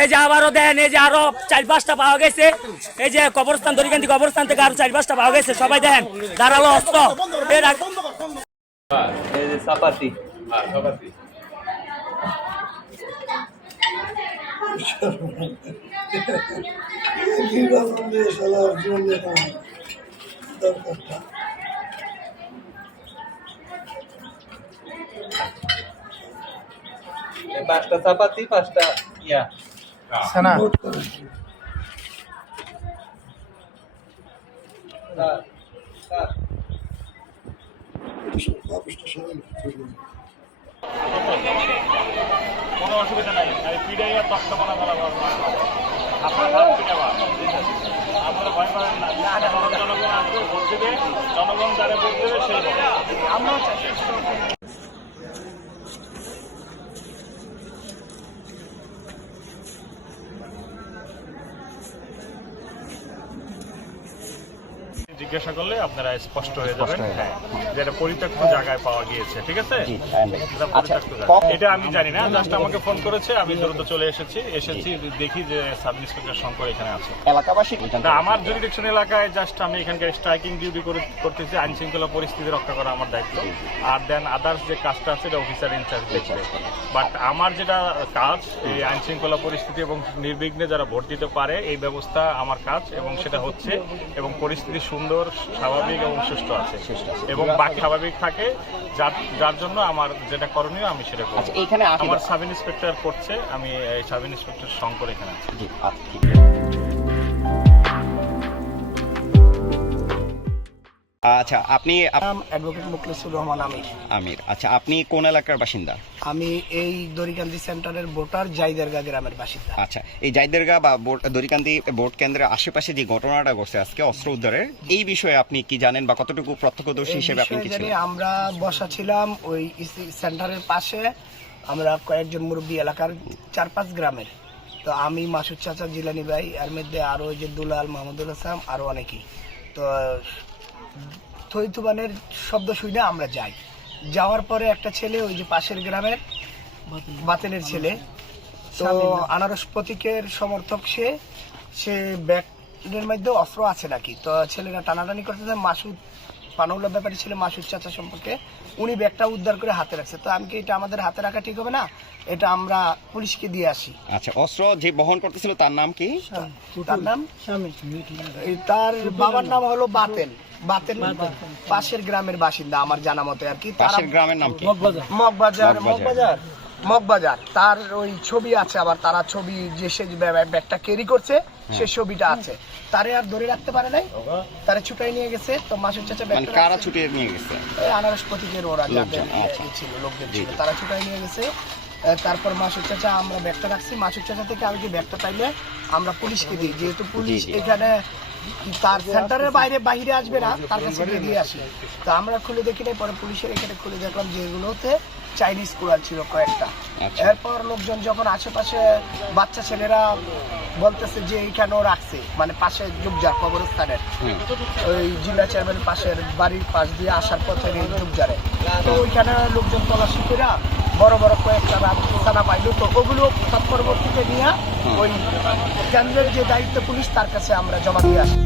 এই যে আবারও দেন, এই যে আরো 4-5টা পাওয়া গেছে। এই যে কবরস্থান, দড়িকান্দি কবরস্থান থেকে আরো 4-5টা পাওয়া গেছে। সবাই দেখেন ধারালো অস্ত্র। এই যে চাপাতি পাঁচটা চাপাতি, পাঁচটা ইয়া সানা কোনো অসুবিধা নাই। পিড়াইয়া তক্তা বানা করা আপনার হাত পিঠা আপনারা ভয় পাবেন না। জনগণ আসবে, ভোট দেবে, জনগণ যারা ভোট দেবে সেই হবে। আমরাও জিজ্ঞাসা করলে আপনারা স্পষ্ট হয়ে যাবেন যেটা পরিত্যক্ত জায়গায় পাওয়া গিয়েছে। ঠিক আছে, এটা আমি জানি না, জাস্ট আমাকে ফোন করেছে, আমি দ্রুত চলে এসেছি দেখি যে সাব ইন্সপেক্টর শঙ্কর এখানে আছে। এলাকাবাসী আমার জুরিডিকশন এলাকায় জাস্ট আমি এখানকার স্ট্রাইকিং ডিউটি করতেছি, আইন শৃঙ্খলা পরিস্থিতি রক্ষা করা আমার দায়িত্ব। আর দেন আদার্স যে কাজটা আছে এটা অফিসার ইনচার্জ দেখবে। বাট আমার যেটা কাজ, এই আইন শৃঙ্খলা পরিস্থিতি এবং নির্বিঘ্নে যারা ভোট দিতে পারে এই ব্যবস্থা আমার কাজ, এবং সেটা হচ্ছে, এবং পরিস্থিতি সুন্দর, স্বাভাবিক এবং সুষ্ঠু আছে, এবং বাকি স্বাভাবিক থাকে, যার জন্য আমার যেটা করণীয় আমি সেটা করব। এখানে আমার সাব ইন্সপেক্টর করছে, আমি এই সাব ইন্সপেক্টর শঙ্কর এখানে আছি। আচ্ছা, আপনি অ্যাডভোকেট মুখলিসুর রহমান আমির। আচ্ছা, আপনি কোন এলাকার বাসিন্দা? আমি এই দড়িকান্দি সেন্টারের ভোটার জাইদেরগা গ্রামের বাসিন্দা। আচ্ছা, এই জাইদেরগা বা দড়িকান্দি ভোট কেন্দ্রের আশেপাশে যে ঘটনাটা ঘটছে আজকে অস্ত্র উদ্ধারের, এই বিষয়ে আপনি কি জানেন বা কতটুকু প্রত্যক্ষদর্শী হিসেবে আপনি কি ছিলেন? আমরা বসা ছিলাম ওই সেন্টারের পাশে, আমরা কয়েকজন মুরব্বী এলাকার 4-5 গ্রামের। তো আমি, মাসুদ চাচা, জিলানি ভাই, এর মধ্যে আরো ওই যে দুলাল, মাহমুদুল হাসান, আরো অনেকেই। তো থইথুবানের শব্দ শুনে আমরা যাওয়ার পরে একটা ছেলে, ওই যে পাশের গ্রামের বাতেনের ছেলে, তো আনারস প্রতীকের সমর্থক, সে ব্যাগের মধ্যে অস্ত্র আছে নাকি, তো ছেলেরা টানাটানি করতেছে। মাসুদ পানৌলা ব্যাপারী ছিল মাসুদ চাচা সম্পর্কে, উনি ব্যাগটা উদ্ধার করে হাতে রাখছে। তো আমি কি, এটা আমাদের হাতে রাখা ঠিক হবে না, এটা আমরা পুলিশকে দিয়ে আসি। আচ্ছা, অস্ত্র যে বহন করতেছিল তার নাম কি? তার নাম তার বাবার নাম হলো বাতেন পাশের গ্রামের বাসিন্দা আমার জানা মতে আর কি। পাশের গ্রামের নাম কি? মগবাজার। তার ওই ছবি আছে, আবার তারা ছবি যে সে ব্যাগটা ক্যারি করছে সে ছবিটা আছে। তারে আর ধরে রাখতে পারে নাই, তারে ছুটাই নিয়ে গেছে। তো মাসুদ চাচা ব্যাগটা কারা ছুটিয়ে নিয়ে গেছে? আনারস প্রতীকের ওরা যাদের ছিল, লোকদের ছিল, তারা ছুটাই নিয়ে গেছে। তারপর মাসুদ চাচা, আমরা ব্যাগটা রাখছি, মাসুদ চাচা থেকে আমি যে ব্যাগটা পাইলে আমরা পুলিশকে দিই, যেহেতু পুলিশ এখানে তার সেন্টারের বাইরে আসবে না, তার কাছে দিয়ে আসি। তো আমরা খুলে দেখি নাই, পরে পুলিশের এখানে খুলে দেখলাম যে এগুলোতে চাইনিজ কুড়াল ছিল কয়েকটা। এরপর লোকজন যখন আশেপাশে বাচ্চা ছেলেরা বলতেছে যে এইখানেও রাখছে, মানে পাশে জুবজার কবরস্থানের ওই জিলা চেয়ারম্যান পাশের বাড়ির পাশ দিয়ে আসার পথে জুবজারে, তো ওইখানে লোকজন তল্লাশি করে বড় বড় কয়েকটা রাস্তা পাইল। তো ওগুলো পরবর্তীতে নিয়ে ওই কেন্দ্রের যে দায়িত্ব পুলিশ, তার কাছে আমরা জমা দিয়ে আসি।